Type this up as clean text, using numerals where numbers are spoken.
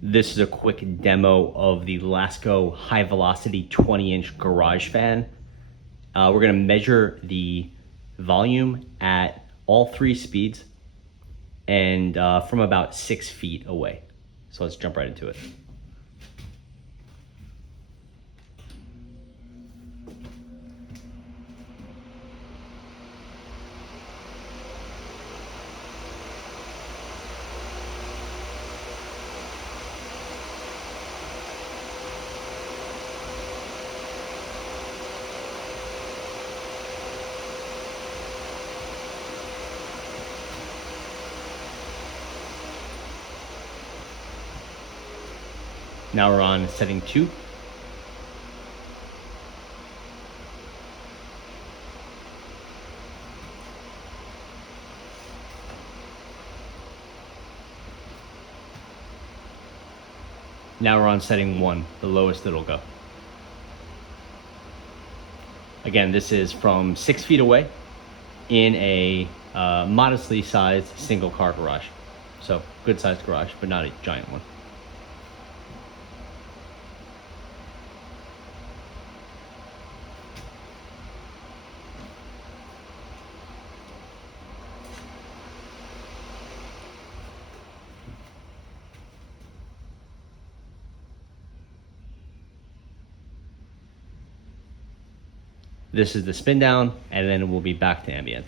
This is a quick demo of the Lasko high velocity 20-inch garage fan. We're gonna measure the volume at all 3 speeds and from about 6 feet away. So let's jump right into it. Now we're on setting 2. Now we're on setting 1, the lowest it'll go. Again, this is from 6 feet away in a modestly sized single car garage. So good sized garage, but not a giant one. This is the spin down, and then we'll be back to ambient.